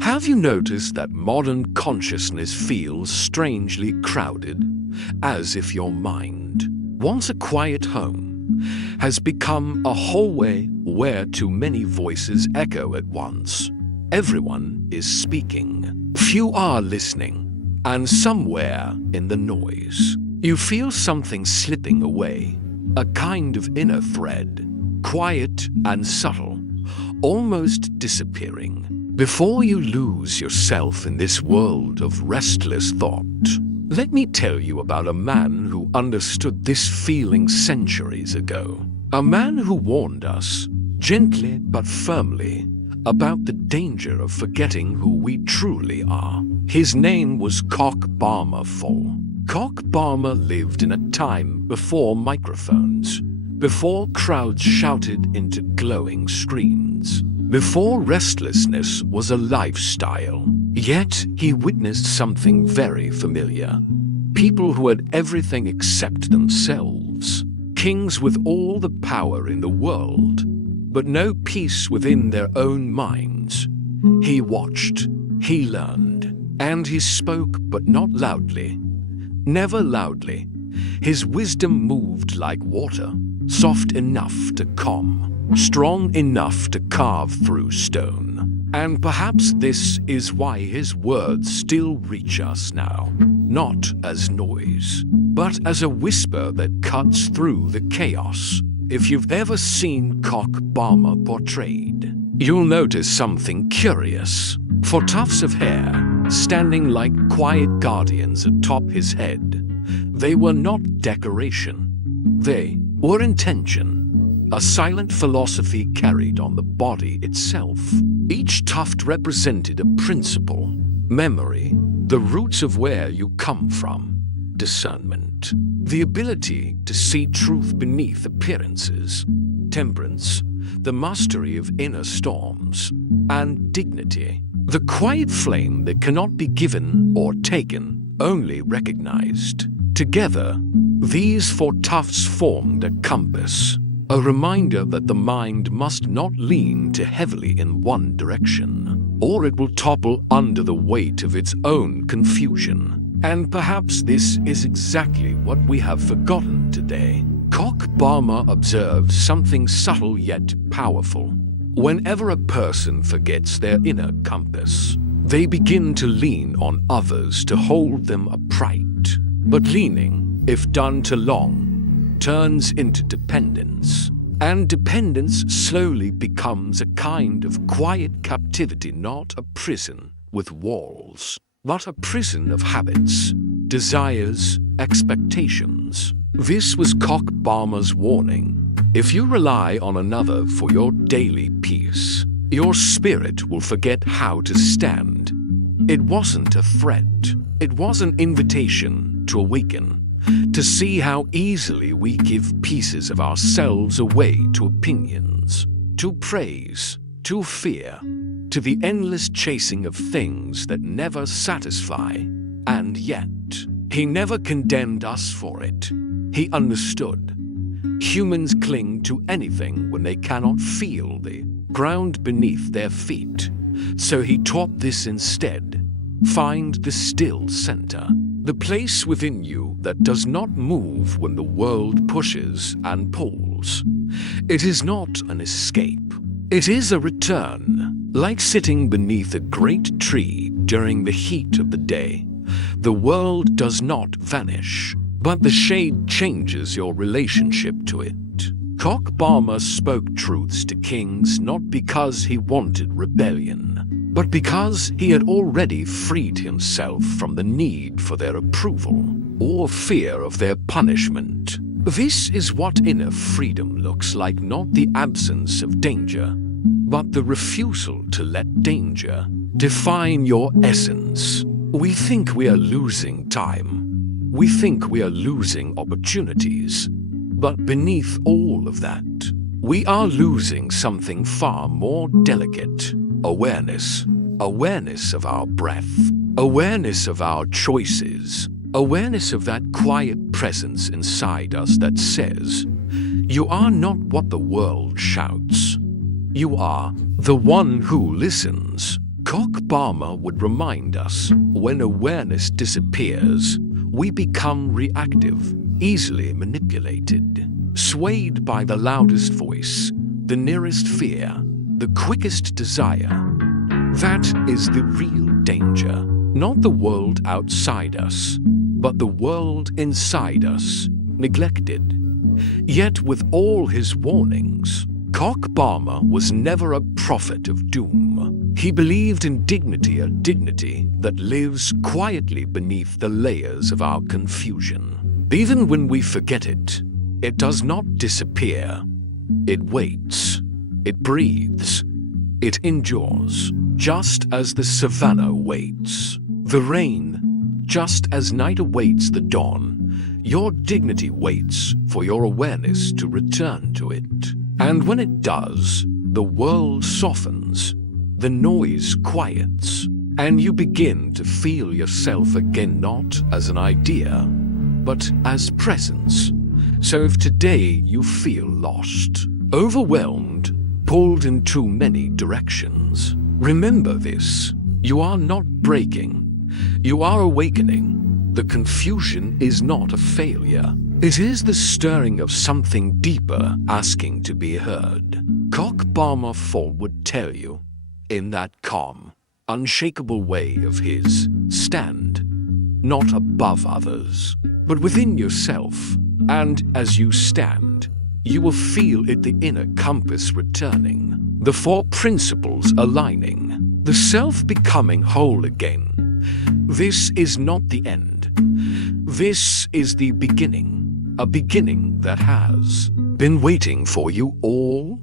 Have you noticed that modern consciousness feels strangely crowded, as if your mind, once a quiet home, has become a hallway where too many voices echo at once? Everyone is speaking, few are listening, and somewhere in the noise, you feel something slipping away, a kind of inner thread, quiet and subtle, almost disappearing, before you lose yourself in this world of restless thought. Let me tell you about a man who understood this feeling centuries ago. A man who warned us, gently but firmly, about the danger of forgetting who we truly are. His name was Kocc Barma Fall. Kocc Barma lived in a time before microphones, before crowds shouted into glowing screens, before restlessness was a lifestyle. Yet he witnessed something very familiar. People who had everything except themselves. Kings with all the power in the world, but no peace within their own minds. He watched, he learned, and he spoke, but not loudly. Never loudly. His wisdom moved like water, soft enough to calm, strong enough to carve through stone. And perhaps this is why his words still reach us now, not as noise, but as a whisper that cuts through the chaos. If you've ever seen Kocc Barma portrayed, you'll notice something curious. For tufts of hair, standing like quiet guardians atop his head, they were not decoration. They were intention. A silent philosophy carried on the body itself. Each tuft represented a principle, memory, the roots of where you come from, discernment, the ability to see truth beneath appearances, temperance, the mastery of inner storms, and dignity, the quiet flame that cannot be given or taken, only recognized. Together, these four tufts formed a compass, a reminder that the mind must not lean too heavily in one direction, or it will topple under the weight of its own confusion. And perhaps this is exactly what we have forgotten today. Kocc Barma observed something subtle yet powerful. Whenever a person forgets their inner compass, they begin to lean on others to hold them upright. But leaning, if done too long, turns into dependence. And dependence slowly becomes a kind of quiet captivity, not a prison with walls, but a prison of habits, desires, expectations. This was Kocc Barma's warning. If you rely on another for your daily peace, your spirit will forget how to stand. It wasn't a threat. It was an invitation to awaken, to see how easily we give pieces of ourselves away to opinions, to praise, to fear, to the endless chasing of things that never satisfy. And yet, he never condemned us for it. He understood. Humans cling to anything when they cannot feel the ground beneath their feet. So he taught this instead. Find the still center, the place within you that does not move when the world pushes and pulls. It is not an escape. It is a return. Like sitting beneath a great tree during the heat of the day, the world does not vanish, but the shade changes your relationship to it. Kocc Barma spoke truths to kings not because he wanted rebellion, but because he had already freed himself from the need for their approval or fear of their punishment. This is what inner freedom looks like, not the absence of danger, but the refusal to let danger define your essence. We think we are losing time. We think we are losing opportunities. But beneath all of that, we are losing something far more delicate. Awareness. Awareness of our breath. Awareness of our choices. Awareness of that quiet presence inside us that says, you are not what the world shouts. You are the one who listens. Kocc Barma would remind us, when awareness disappears, we become reactive, easily manipulated, swayed by the loudest voice, the nearest fear, the quickest desire. That is the real danger, not the world outside us, but the world inside us, neglected. Yet with all his warnings, Kocc Barma was never a prophet of doom. He believed in dignity, a dignity that lives quietly beneath the layers of our confusion. Even when we forget it, it does not disappear. It waits, it breathes, it endures, just as the savannah waits. The rain, just as night awaits the dawn, your dignity waits for your awareness to return to it. And when it does, the world softens, the noise quiets, and you begin to feel yourself again, not as an idea, but as presence. So if today you feel lost, overwhelmed, pulled in too many directions, remember this: you are not breaking, you are awakening. The confusion is not a failure. It is the stirring of something deeper asking to be heard. Kocc Barma Fall would tell you, in that calm, unshakable way of his, stand, not above others, but within yourself. And as you stand, you will feel it, the inner compass returning, the four principles aligning, the self becoming whole again. This is not the end. This is the beginning, a beginning that has been waiting for you all